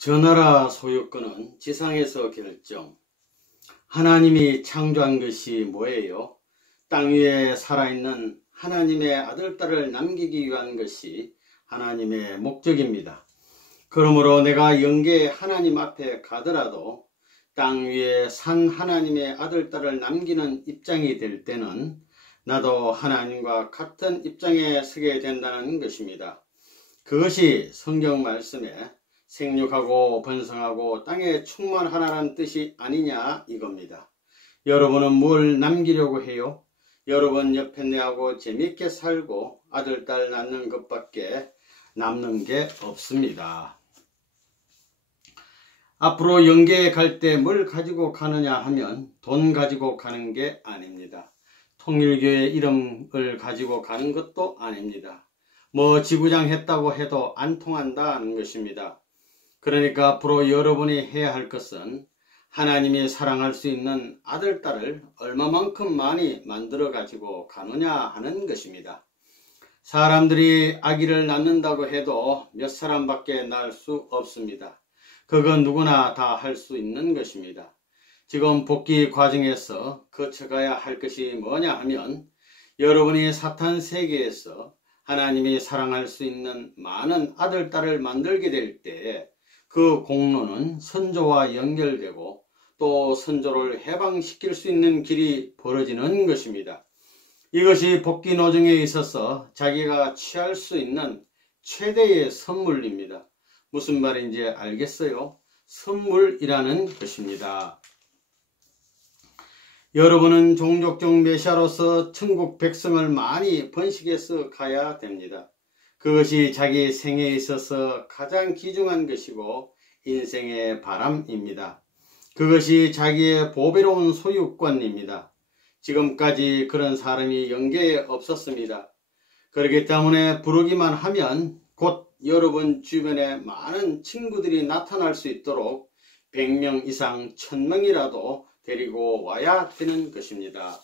저 나라 소유권은 지상에서 결정. 하나님이 창조한 것이 뭐예요? 땅 위에 살아있는 하나님의 아들, 딸을 남기기 위한 것이 하나님의 목적입니다. 그러므로 내가 영계 하나님 앞에 가더라도 땅 위에 산 하나님의 아들, 딸을 남기는 입장이 될 때는 나도 하나님과 같은 입장에 서게 된다는 것입니다. 그것이 성경 말씀에 생육하고 번성하고 땅에 충만하라는 뜻이 아니냐 이겁니다. 여러분은 뭘 남기려고 해요? 여러분 옆에 내하고 재밌게 살고 아들, 딸 낳는 것밖에 남는 게 없습니다. 앞으로 영계에 갈 때 뭘 가지고 가느냐 하면 돈 가지고 가는 게 아닙니다. 통일교회 이름을 가지고 가는 것도 아닙니다. 뭐 지구장 했다고 해도 안 통한다는 것입니다. 그러니까 앞으로 여러분이 해야 할 것은 하나님이 사랑할 수 있는 아들, 딸을 얼마만큼 많이 만들어 가지고 가느냐 하는 것입니다. 사람들이 아기를 낳는다고 해도 몇 사람밖에 낳을 수 없습니다. 그건 누구나 다 할 수 있는 것입니다. 지금 복귀 과정에서 거쳐가야 할 것이 뭐냐 하면 여러분이 사탄 세계에서 하나님이 사랑할 수 있는 많은 아들, 딸을 만들게 될 때 그 공로는 선조와 연결되고 또 선조를 해방시킬 수 있는 길이 벌어지는 것입니다. 이것이 복귀 노정에 있어서 자기가 취할 수 있는 최대의 선물입니다. 무슨 말인지 알겠어요? 선물이라는 것입니다. 여러분은 종족적 메시아로서 천국 백성을 많이 번식해서 가야 됩니다. 그것이 자기 생에 있어서 가장 귀중한 것이고 인생의 바람입니다. 그것이 자기의 보배로운 소유권입니다. 지금까지 그런 사람이 영계에 없었습니다. 그렇기 때문에 부르기만 하면 곧 여러분 주변에 많은 친구들이 나타날 수 있도록 100명 이상 1000명이라도 데리고 와야 되는 것입니다.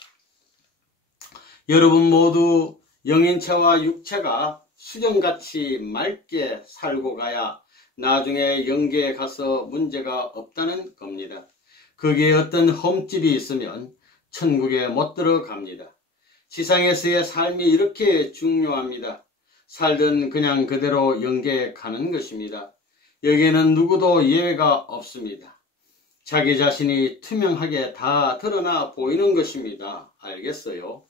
여러분 모두 영인체와 육체가 수정같이 맑게 살고 가야 나중에 영계에 가서 문제가 없다는 겁니다. 거기에 어떤 흠집이 있으면 천국에 못 들어갑니다. 지상에서의 삶이 이렇게 중요합니다. 살든 그냥 그대로 영계에 가는 것입니다. 여기에는 누구도 예외가 없습니다. 자기 자신이 투명하게 다 드러나 보이는 것입니다. 알겠어요?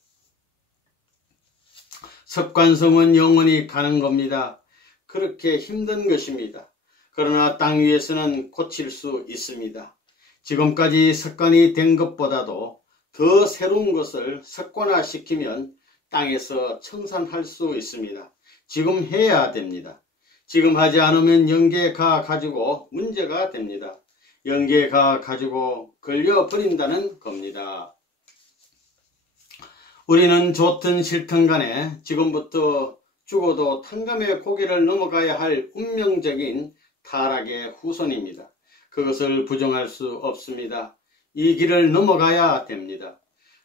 습관성은 영원히 가는 겁니다. 그렇게 힘든 것입니다. 그러나 땅 위에서는 고칠 수 있습니다. 지금까지 습관이 된 것보다도 더 새로운 것을 습관화시키면 땅에서 청산할 수 있습니다. 지금 해야 됩니다. 지금 하지 않으면 영계에 가지고 문제가 됩니다. 영계에 가지고 걸려버린다는 겁니다. 우리는 좋든 싫든 간에 지금부터 죽어도 탕감의 고개를 넘어가야 할 운명적인 타락의 후손입니다. 그것을 부정할 수 없습니다. 이 길을 넘어가야 됩니다.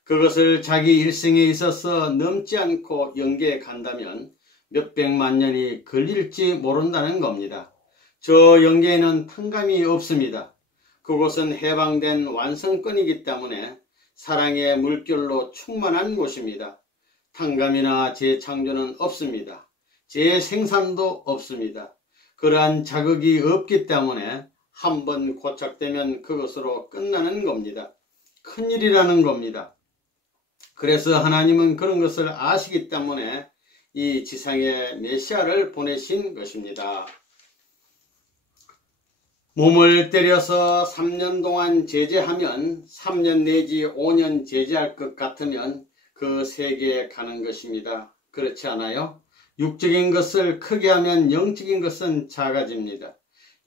그것을 자기 일생에 있어서 넘지 않고 영계에 간다면 몇백만 년이 걸릴지 모른다는 겁니다. 저 영계에는 탕감이 없습니다. 그곳은 해방된 완성권이기 때문에 사랑의 물결로 충만한 곳입니다. 탕감이나 재창조는 없습니다. 재생산도 없습니다. 그러한 자극이 없기 때문에 한번 고착되면 그것으로 끝나는 겁니다. 큰일이라는 겁니다. 그래서 하나님은 그런 것을 아시기 때문에 이 지상에 메시아를 보내신 것입니다. 몸을 때려서 3년 동안 제재하면 3년 내지 5년 제재할 것 같으면 그 세계에 가는 것입니다. 그렇지 않아요? 육적인 것을 크게 하면 영적인 것은 작아집니다.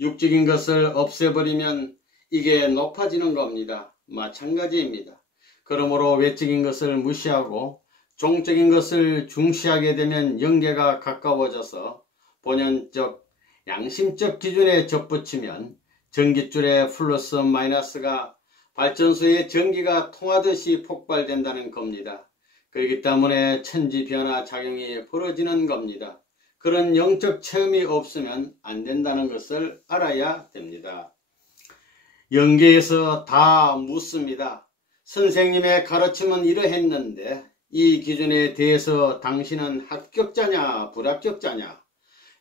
육적인 것을 없애버리면 이게 높아지는 겁니다. 마찬가지입니다. 그러므로 외적인 것을 무시하고 종적인 것을 중시하게 되면 영계가 가까워져서 본연적 양심적 기준에 접붙이면 전깃줄의 플러스 마이너스가 발전소의 전기가 통하듯이 폭발된다는 겁니다. 그렇기 때문에 천지변화 작용이 벌어지는 겁니다. 그런 영적 체험이 없으면 안 된다는 것을 알아야 됩니다. 영계에서 다 묻습니다. 선생님의 가르침은 이러했는데 이 기준에 대해서 당신은 합격자냐 불합격자냐,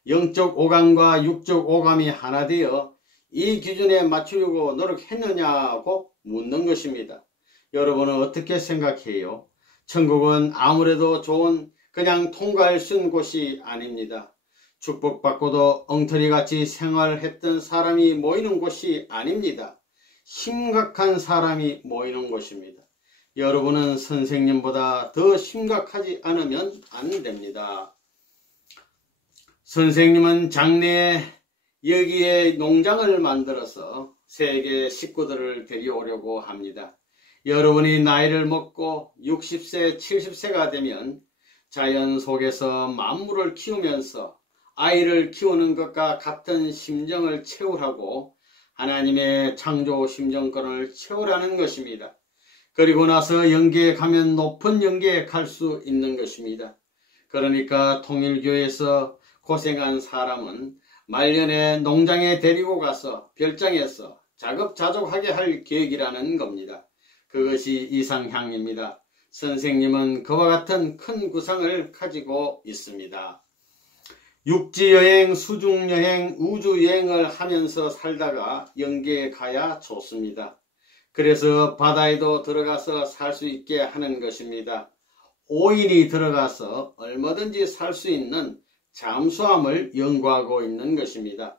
영적 오감과 육적 오감이 하나 되어 이 기준에 맞추려고 노력했느냐고 묻는 것입니다. 여러분은 어떻게 생각해요? 천국은 아무래도 좋은 그냥 통과할 수 있는 곳이 아닙니다. 축복받고도 엉터리같이 생활했던 사람이 모이는 곳이 아닙니다. 심각한 사람이 모이는 곳입니다. 여러분은 선생님보다 더 심각하지 않으면 안 됩니다. 선생님은 장래에 여기에 농장을 만들어서 세계 식구들을 데려오려고 합니다. 여러분이 나이를 먹고 60세, 70세가 되면 자연 속에서 만물을 키우면서 아이를 키우는 것과 같은 심정을 채우라고 하나님의 창조 심정권을 채우라는 것입니다. 그리고 나서 영계에 가면 높은 영계에 갈 수 있는 것입니다. 그러니까 통일교에서 고생한 사람은 말년에 농장에 데리고 가서 별장에서 자급자족하게 할 계획이라는 겁니다. 그것이 이상향입니다. 선생님은 그와 같은 큰 구상을 가지고 있습니다. 육지여행, 수중여행, 우주여행을 하면서 살다가 영계에 가야 좋습니다. 그래서 바다에도 들어가서 살 수 있게 하는 것입니다. 5인이 들어가서 얼마든지 살 수 있는 잠수함을 연구하고 있는 것입니다.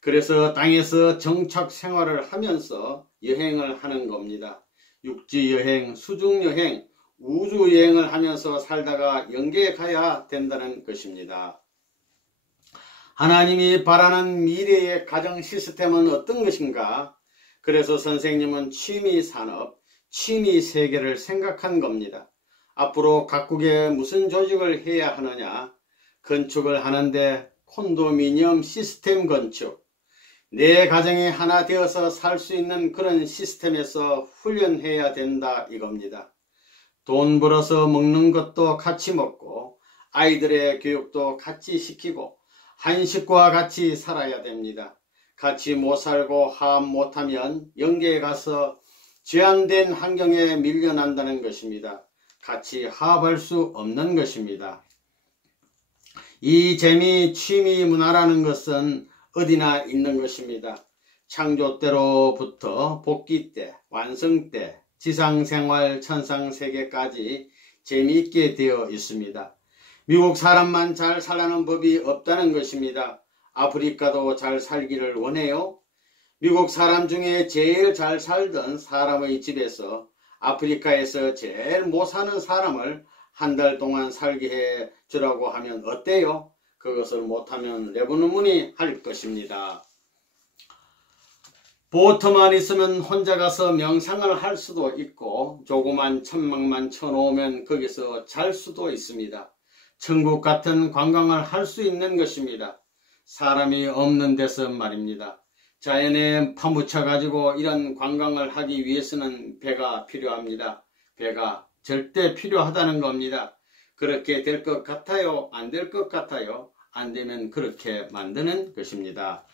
그래서 땅에서 정착 생활을 하면서 여행을 하는 겁니다. 육지여행, 수중여행, 우주여행을 하면서 살다가 영계에 가야 된다는 것입니다. 하나님이 바라는 미래의 가정 시스템은 어떤 것인가? 그래서 선생님은 취미산업, 취미세계를 생각한 겁니다. 앞으로 각국에 무슨 조직을 해야 하느냐? 건축을 하는데 콘도미니엄 시스템 건축, 내 가정이 하나 되어서 살 수 있는 그런 시스템에서 훈련해야 된다 이겁니다. 돈 벌어서 먹는 것도 같이 먹고 아이들의 교육도 같이 시키고 한식과 같이 살아야 됩니다. 같이 못 살고 화합 못하면 영계에 가서 제한된 환경에 밀려난다는 것입니다. 같이 화합할 수 없는 것입니다. 이 재미, 취미, 문화라는 것은 어디나 있는 것입니다. 창조 때로부터 복귀 때, 완성 때, 지상생활, 천상세계까지 재미있게 되어 있습니다. 미국 사람만 잘 살라는 법이 없다는 것입니다. 아프리카도 잘 살기를 원해요. 미국 사람 중에 제일 잘 살던 사람의 집에서 아프리카에서 제일 못 사는 사람을 한 달 동안 살게 해 주라고 하면 어때요? 그것을 못하면 레버논문이 할 것입니다. 보트만 있으면 혼자 가서 명상을 할 수도 있고 조그만 천막만 쳐놓으면 거기서 잘 수도 있습니다. 천국 같은 관광을 할 수 있는 것입니다. 사람이 없는 데서 말입니다. 자연에 파묻혀 가지고 이런 관광을 하기 위해서는 배가 필요합니다. 배가 절대 필요하다는 겁니다. 그렇게 될 것 같아요? 안 될 것 같아요? 안 되면 그렇게 만드는 것입니다.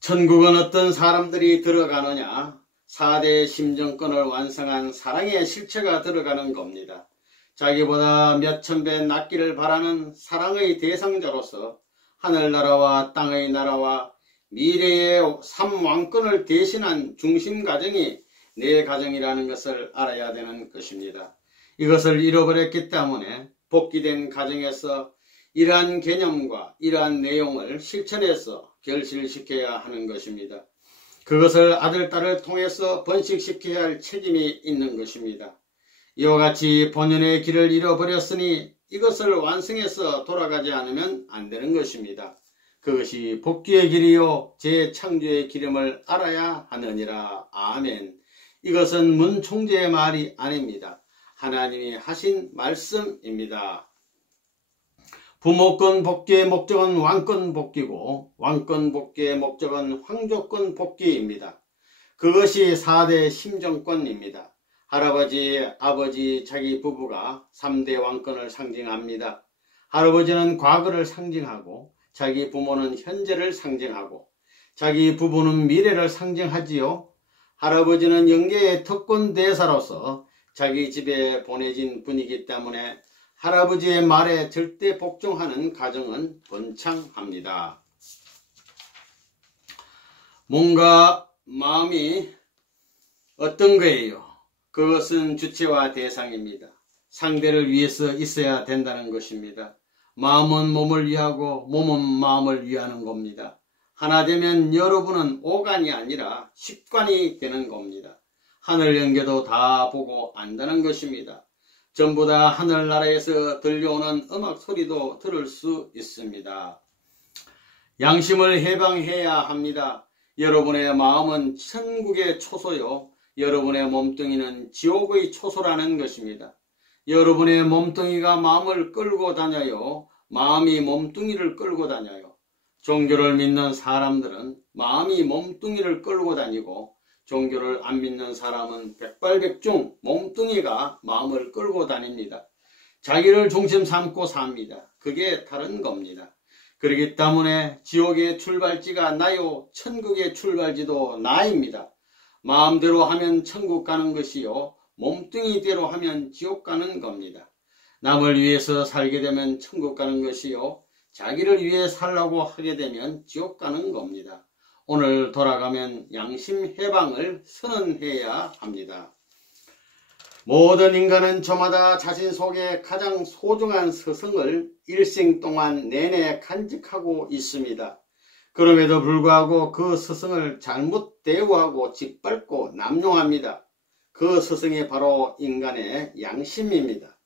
천국은 어떤 사람들이 들어가느냐? 4대 심정권을 완성한 사랑의 실체가 들어가는 겁니다. 자기보다 몇천 배 낫기를 바라는 사랑의 대상자로서 하늘나라와 땅의 나라와 미래의 3왕권을 대신한 중심 가정이 내 가정이라는 것을 알아야 되는 것입니다. 이것을 잃어버렸기 때문에 복귀된 가정에서 이러한 개념과 이러한 내용을 실천해서 결실시켜야 하는 것입니다. 그것을 아들, 딸을 통해서 번식시켜야 할 책임이 있는 것입니다. 이와 같이 본연의 길을 잃어버렸으니 이것을 완성해서 돌아가지 않으면 안 되는 것입니다. 그것이 복귀의 길이요 재창조의 길임을 알아야 하느니라. 아멘. 이것은 문 총재의 말이 아닙니다. 하나님이 하신 말씀입니다. 부모권 복귀의 목적은 왕권 복귀고 왕권 복귀의 목적은 황조권 복귀입니다. 그것이 4대 심정권입니다. 할아버지, 아버지, 자기 부부가 3대 왕권을 상징합니다. 할아버지는 과거를 상징하고 자기 부모는 현재를 상징하고 자기 부부는 미래를 상징하지요. 할아버지는 영계의 특권 대사로서 자기 집에 보내진 분이기 때문에 할아버지의 말에 절대 복종하는 가정은 번창합니다. 뭔가 마음이 어떤 거예요? 그것은 주체와 대상입니다. 상대를 위해서 있어야 된다는 것입니다. 마음은 몸을 위하고 몸은 마음을 위하는 겁니다. 하나 되면 여러분은 오간이 아니라 십관이 되는 겁니다. 하늘 연계도 다 보고 안다는 것입니다. 전부 다 하늘나라에서 들려오는 음악 소리도 들을 수 있습니다. 양심을 해방해야 합니다. 여러분의 마음은 천국의 초소요, 여러분의 몸뚱이는 지옥의 초소라는 것입니다. 여러분의 몸뚱이가 마음을 끌고 다녀요, 마음이 몸뚱이를 끌고 다녀요. 종교를 믿는 사람들은 마음이 몸뚱이를 끌고 다니고 종교를 안 믿는 사람은 백발백중 몸뚱이가 마음을 끌고 다닙니다. 자기를 중심 삼고 삽니다. 그게 다른 겁니다. 그렇기 때문에 지옥의 출발지가 나요, 천국의 출발지도 나입니다. 마음대로 하면 천국 가는 것이요, 몸뚱이대로 하면 지옥 가는 겁니다. 남을 위해서 살게 되면 천국 가는 것이요, 자기를 위해 살라고 하게 되면 지옥 가는 겁니다. 오늘 돌아가면 양심 해방을 선언해야 합니다. 모든 인간은 저마다 자신 속에 가장 소중한 스승을 일생 동안 내내 간직하고 있습니다. 그럼에도 불구하고 그 스승을 잘못 대우하고 짓밟고 남용합니다. 그 스승이 바로 인간의 양심입니다.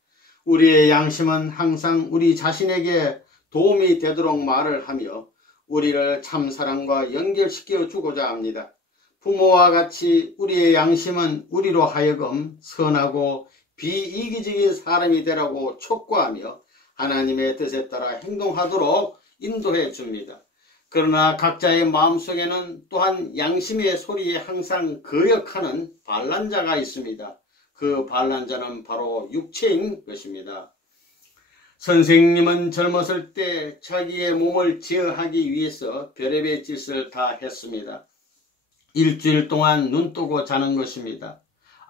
우리의 양심은 항상 우리 자신에게 도움이 되도록 말을 하며 우리를 참사랑과 연결시켜 주고자 합니다. 부모와 같이 우리의 양심은 우리로 하여금 선하고 비이기적인 사람이 되라고 촉구하며 하나님의 뜻에 따라 행동하도록 인도해 줍니다. 그러나 각자의 마음속에는 또한 양심의 소리에 항상 거역하는 반란자가 있습니다. 그 반란자는 바로 육체인 것입니다. 선생님은 젊었을 때 자기의 몸을 제어하기 위해서 별의별 짓을 다 했습니다. 일주일 동안 눈 뜨고 자는 것입니다.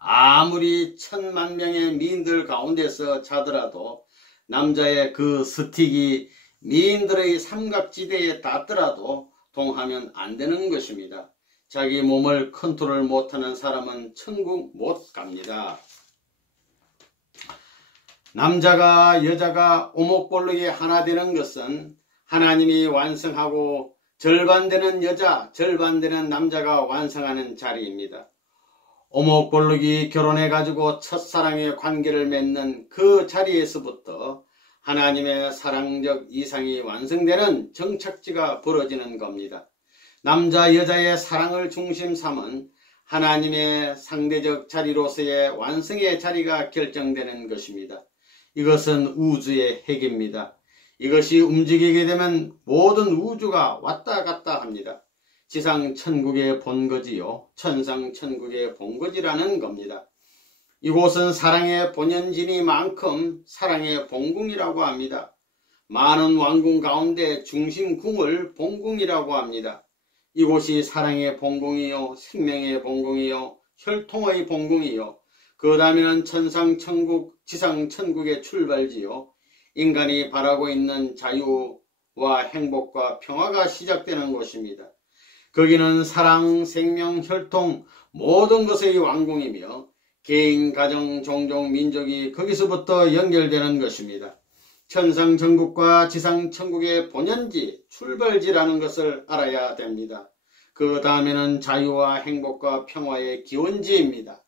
아무리 1000만명의 미인들 가운데서 자더라도 남자의 그 스틱이 미인들의 삼각지대에 닿더라도 동하면 안 되는 것입니다. 자기 몸을 컨트롤 못하는 사람은 천국 못 갑니다. 남자가 여자가 오목볼록이 하나 되는 것은 하나님이 완성하고 절반 되는 여자, 절반 되는 남자가 완성하는 자리입니다. 오목볼록이 결혼해가지고 첫사랑의 관계를 맺는 그 자리에서부터 하나님의 사랑적 이상이 완성되는 정착지가 벌어지는 겁니다. 남자 여자의 사랑을 중심 삼은 하나님의 상대적 자리로서의 완성의 자리가 결정되는 것입니다. 이것은 우주의 핵입니다. 이것이 움직이게 되면 모든 우주가 왔다 갔다 합니다. 지상 천국의 본거지요, 천상 천국의 본거지라는 겁니다. 이곳은 사랑의 본연지니만큼 사랑의 본궁이라고 합니다. 많은 왕궁 가운데 중심궁을 본궁이라고 합니다. 이곳이 사랑의 본궁이요, 생명의 본궁이요, 혈통의 본궁이요, 그 다음에는 천상 천국, 지상 천국의 출발지요, 인간이 바라고 있는 자유와 행복과 평화가 시작되는 곳입니다. 거기는 사랑, 생명, 혈통 모든 것의 왕궁이며 개인, 가정, 종족, 민족이 거기서부터 연결되는 것입니다. 천상 천국과 지상 천국의 본연지, 출발지라는 것을 알아야 됩니다. 그 다음에는 자유와 행복과 평화의 기원지입니다.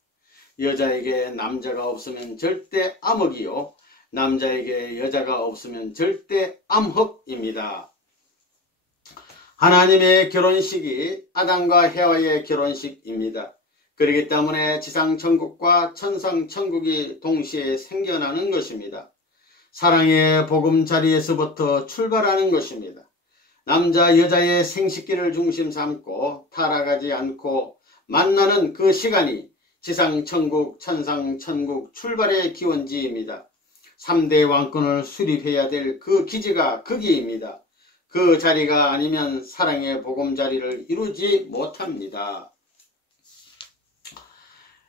여자에게 남자가 없으면 절대 암흑이요, 남자에게 여자가 없으면 절대 암흑입니다. 하나님의 결혼식이 아담과 헤와의 결혼식입니다. 그렇기 때문에 지상 천국과 천상 천국이 동시에 생겨나는 것입니다. 사랑의 보금자리에서부터 출발하는 것입니다. 남자 여자의 생식기를 중심 삼고 타락하지 않고 만나는 그 시간이 지상천국, 천상천국 출발의 기원지입니다. 3대 왕권을 수립해야 될 그 기지가 거기입니다. 그 자리가 아니면 사랑의 보금자리를 이루지 못합니다.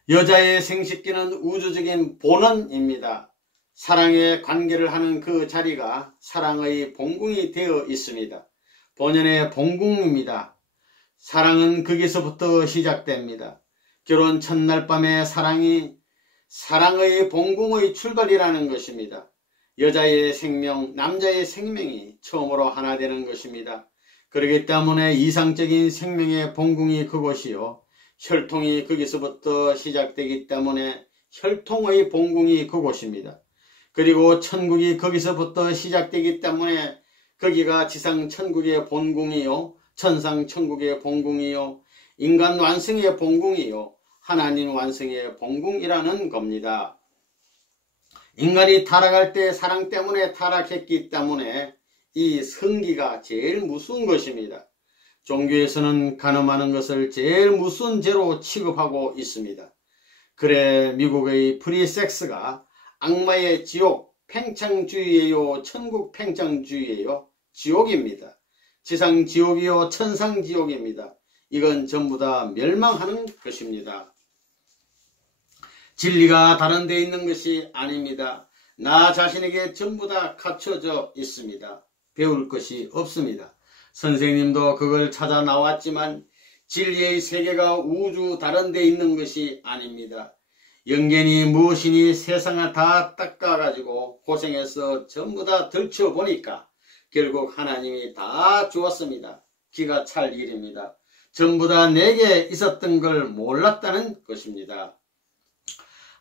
여자의 생식기는 우주적인 본원입니다. 사랑의 관계를 하는 그 자리가 사랑의 본궁이 되어 있습니다. 본연의 본궁입니다. 사랑은 거기서부터 시작됩니다. 결혼 첫날 밤의 사랑이 사랑의 본궁의 출발이라는 것입니다. 여자의 생명, 남자의 생명이 처음으로 하나 되는 것입니다. 그렇기 때문에 이상적인 생명의 본궁이 그곳이요, 혈통이 거기서부터 시작되기 때문에 혈통의 본궁이 그곳입니다. 그리고 천국이 거기서부터 시작되기 때문에 거기가 지상천국의 본궁이요, 천상천국의 본궁이요, 인간 완성의 본궁이요, 하나님 완성의 본궁이라는 겁니다. 인간이 타락할 때 사랑 때문에 타락했기 때문에 이 성기가 제일 무서운 것입니다. 종교에서는 간음하는 것을 제일 무서운 죄로 취급하고 있습니다. 그래 미국의 프리섹스가 악마의 지옥, 팽창주의예요, 천국 팽창주의예요, 지옥입니다. 지상지옥이요, 천상지옥입니다. 이건 전부 다 멸망하는 것입니다. 진리가 다른 데 있는 것이 아닙니다. 나 자신에게 전부 다 갖춰져 있습니다. 배울 것이 없습니다. 선생님도 그걸 찾아 나왔지만 진리의 세계가 우주 다른 데 있는 것이 아닙니다. 영견이 무엇이니 세상을 다 닦아가지고 고생해서 전부 다 들춰보니까 결국 하나님이 다 주었습니다. 기가 찰 일입니다. 전부 다 내게 있었던 걸 몰랐다는 것입니다.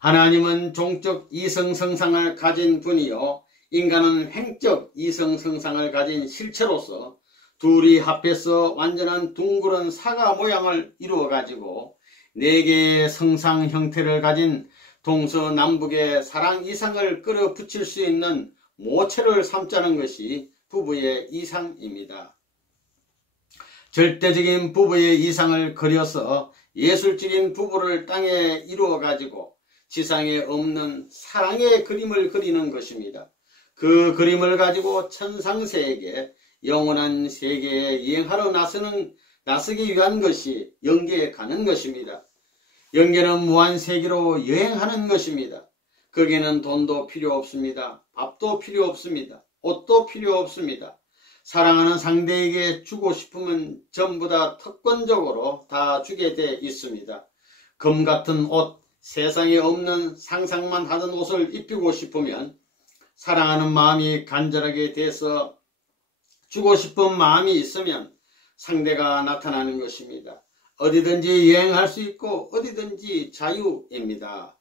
하나님은 종적 이성성상을 가진 분이요, 인간은 행적 이성성상을 가진 실체로서 둘이 합해서 완전한 둥그런 사과 모양을 이루어가지고 4개의 성상 형태를 가진 동서남북의 사랑 이상을 끌어붙일 수 있는 모체를 삼자는 것이 부부의 이상입니다. 절대적인 부부의 이상을 그려서 예술적인 부부를 땅에 이루어가지고 지상에 없는 사랑의 그림을 그리는 것입니다. 그 그림을 가지고 천상세계, 영원한 세계에 여행하러 나서기 위한 것이 영계에 가는 것입니다. 영계는 무한세계로 여행하는 것입니다. 거기는 돈도 필요 없습니다. 밥도 필요 없습니다. 옷도 필요 없습니다. 사랑하는 상대에게 주고 싶으면 전부 다 특권적으로 다 주게 돼 있습니다. 금 같은 옷, 세상에 없는 상상만 하던 옷을 입히고 싶으면 사랑하는 마음이 간절하게 돼서 주고 싶은 마음이 있으면 상대가 나타나는 것입니다. 어디든지 여행할 수 있고 어디든지 자유입니다.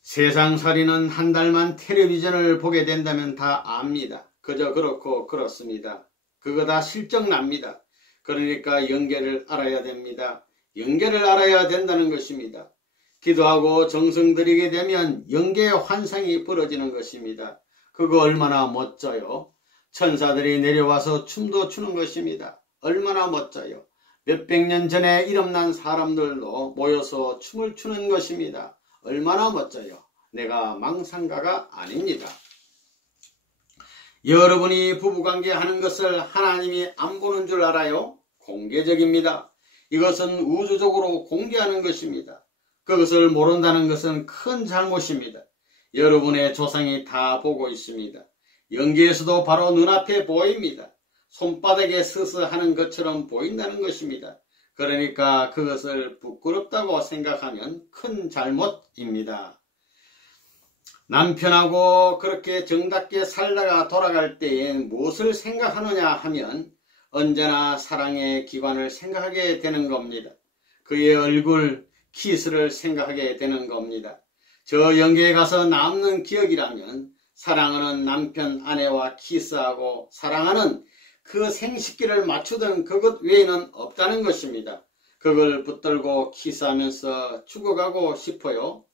세상살이는 한 달만 텔레비전을 보게 된다면 다 압니다. 그저 그렇고 그렇습니다. 그거 다 실적납니다. 그러니까 영계를 알아야 됩니다. 영계를 알아야 된다는 것입니다. 기도하고 정성 들이게 되면 영계의 환상이 벌어지는 것입니다. 그거 얼마나 멋져요. 천사들이 내려와서 춤도 추는 것입니다. 얼마나 멋져요. 몇백 년 전에 이름난 사람들도 모여서 춤을 추는 것입니다. 얼마나 멋져요. 내가 망상가가 아닙니다. 여러분이 부부관계 하는 것을 하나님이 안 보는 줄 알아요? 공개적입니다. 이것은 우주적으로 공개하는 것입니다. 그것을 모른다는 것은 큰 잘못입니다. 여러분의 조상이 다 보고 있습니다. 영계에서도 바로 눈앞에 보입니다. 손바닥에 서서 하는 것처럼 보인다는 것입니다. 그러니까 그것을 부끄럽다고 생각하면 큰 잘못입니다. 남편하고 그렇게 정답게 살다가 돌아갈 때엔 무엇을 생각하느냐 하면 언제나 사랑의 기관을 생각하게 되는 겁니다. 그의 얼굴, 키스를 생각하게 되는 겁니다. 저 영계에 가서 남는 기억이라면 사랑하는 남편, 아내와 키스하고 사랑하는 그 생식기를 맞추던 그것 외에는 없다는 것입니다. 그걸 붙들고 키스하면서 죽어가고 싶어요.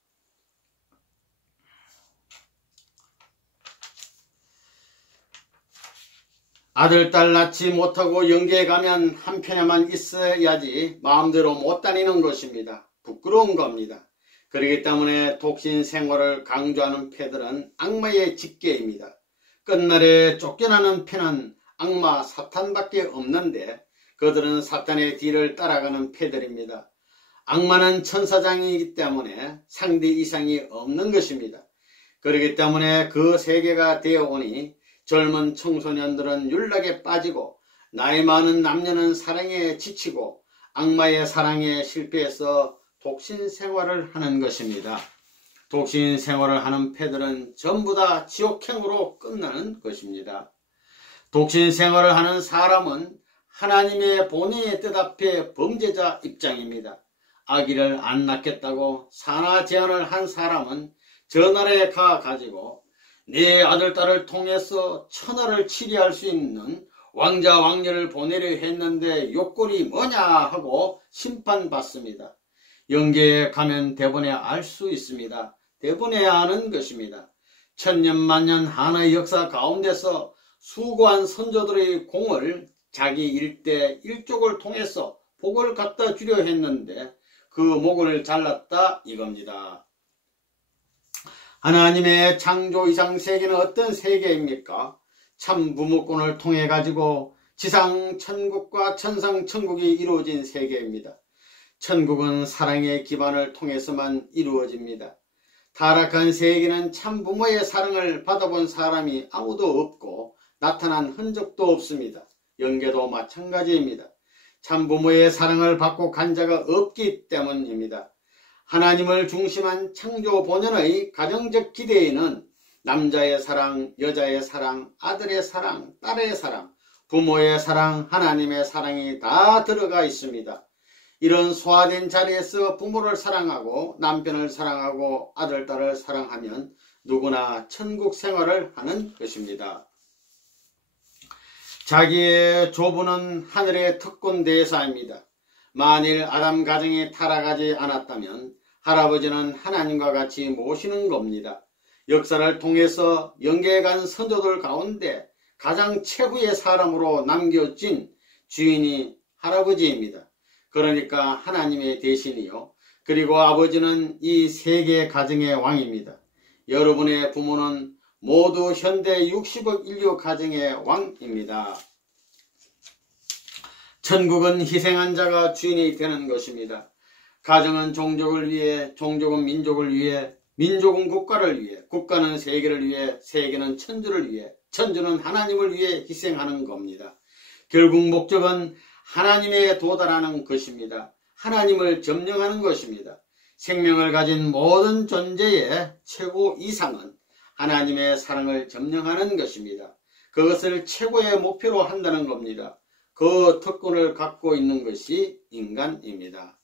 아들, 딸 낳지 못하고 영계에 가면 한편에만 있어야지 마음대로 못 다니는 것입니다. 부끄러운 겁니다. 그렇기 때문에 독신 생활을 강조하는 패들은 악마의 직계입니다. 끝날에 쫓겨나는 패는 악마 사탄밖에 없는데 그들은 사탄의 뒤를 따라가는 패들입니다. 악마는 천사장이기 때문에 상대 이상이 없는 것입니다. 그렇기 때문에 그 세계가 되어오니 젊은 청소년들은 윤락에 빠지고 나이 많은 남녀는 사랑에 지치고 악마의 사랑에 실패해서 독신 생활을 하는 것입니다. 독신 생활을 하는 패들은 전부 다 지옥행으로 끝나는 것입니다. 독신 생활을 하는 사람은 하나님의 본인의 뜻 앞에 범죄자 입장입니다. 아기를 안 낳겠다고 산하 제한을 한 사람은 저 나라에 가가지고 내 아들 딸을 통해서 천하를 치리할 수 있는 왕자 왕녀를 보내려 했는데 요꼴이 뭐냐 하고 심판받습니다. 영계에 가면 대본에 알 수 있습니다. 대본에 아는 것입니다. 천년만년 한의 역사 가운데서 수고한 선조들의 공을 자기 일대 일족을 통해서 복을 갖다 주려 했는데 그 목을 잘랐다 이겁니다. 하나님의 창조 이상 세계는 어떤 세계입니까? 참 부모권을 통해 가지고 지상 천국과 천상 천국이 이루어진 세계입니다. 천국은 사랑의 기반을 통해서만 이루어집니다. 타락한 세계는 참 부모의 사랑을 받아본 사람이 아무도 없고 나타난 흔적도 없습니다. 영계도 마찬가지입니다. 참 부모의 사랑을 받고 간 자가 없기 때문입니다. 하나님을 중심한 창조 본연의 가정적 기대에는 남자의 사랑, 여자의 사랑, 아들의 사랑, 딸의 사랑, 부모의 사랑, 하나님의 사랑이 다 들어가 있습니다. 이런 소화된 자리에서 부모를 사랑하고 남편을 사랑하고 아들, 딸을 사랑하면 누구나 천국 생활을 하는 것입니다. 자기의 조부는 하늘의 특권 대사입니다. 만일 아담 가정이 타락하지 않았다면 할아버지는 하나님과 같이 모시는 겁니다. 역사를 통해서 영계에 간 선조들 가운데 가장 최후의 사람으로 남겨진 주인이 할아버지입니다. 그러니까 하나님의 대신이요. 그리고 아버지는 이 세계 가정의 왕입니다. 여러분의 부모는 모두 현대 60억 인류 가정의 왕입니다. 천국은 희생한 자가 주인이 되는 것입니다. 가정은 종족을 위해, 종족은 민족을 위해, 민족은 국가를 위해, 국가는 세계를 위해, 세계는 천주를 위해, 천주는 하나님을 위해 희생하는 겁니다. 결국 목적은 하나님에 도달하는 것입니다. 하나님을 점령하는 것입니다. 생명을 가진 모든 존재의 최고 이상은 하나님의 사랑을 점령하는 것입니다. 그것을 최고의 목표로 한다는 겁니다. 그 특권을 갖고 있는 것이 인간입니다.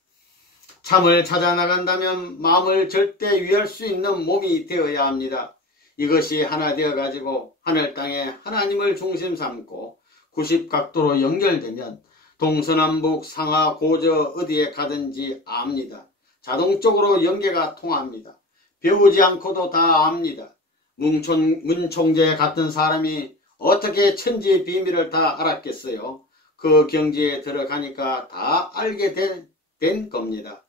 참을 찾아 나간다면 마음을 절대 위할 수 있는 몸이 되어야 합니다. 이것이 하나 되어 가지고 하늘 땅에 하나님을 중심 삼고 90각도로 연결되면 동서남북 상하 고저 어디에 가든지 압니다. 자동적으로 연계가 통합니다. 배우지 않고도 다 압니다. 문총재 같은 사람이 어떻게 천지의 비밀을 다 알았겠어요? 그 경지에 들어가니까 다 알게 된 겁니다.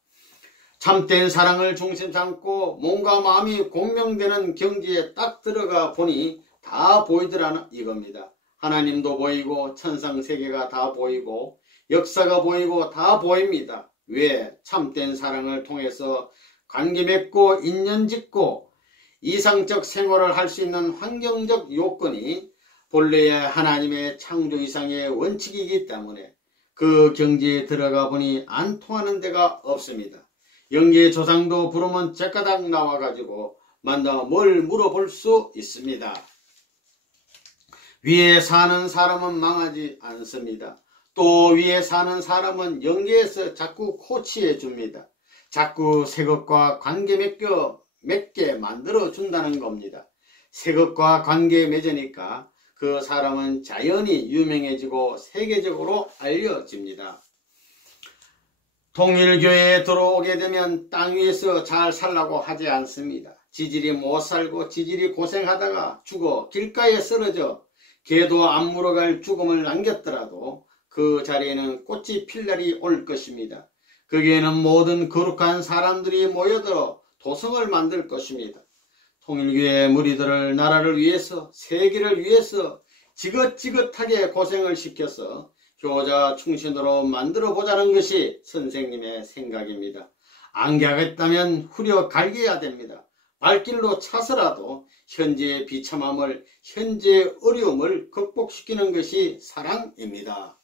참된 사랑을 중심 삼고 몸과 마음이 공명되는 경지에 딱 들어가 보니 다 보이더라 이겁니다. 하나님도 보이고 천상세계가 다 보이고 역사가 보이고 다 보입니다. 왜? 참된 사랑을 통해서 관계 맺고 인연 짓고 이상적 생활을 할 수 있는 환경적 요건이 본래의 하나님의 창조 이상의 원칙이기 때문에 그 경지에 들어가 보니 안 통하는 데가 없습니다. 영계의 조상도 부르면 째까닥 나와가지고 만나 뭘 물어볼 수 있습니다. 위에 사는 사람은 망하지 않습니다. 또 위에 사는 사람은 영계에서 자꾸 코치해 줍니다. 자꾸 새것과 관계 맺게 만들어 준다는 겁니다. 새것과 관계 맺으니까 그 사람은 자연히 유명해지고 세계적으로 알려집니다. 통일교회에 들어오게 되면 땅 위에서 잘 살라고 하지 않습니다. 지질이 못 살고 지질이 고생하다가 죽어 길가에 쓰러져 개도 안 물어갈 죽음을 남겼더라도 그 자리에는 꽃이 필 날이 올 것입니다. 거기에는 모든 거룩한 사람들이 모여들어 도성을 만들 것입니다. 통일교의 무리들을 나라를 위해서, 세계를 위해서 지긋지긋하게 고생을 시켜서 교자 충신으로 만들어 보자는 것이 선생님의 생각입니다. 안 가겠다면 후려 갈겨야 됩니다. 발길로 차서라도 현재의 비참함을, 현재의 어려움을 극복시키는 것이 사랑입니다.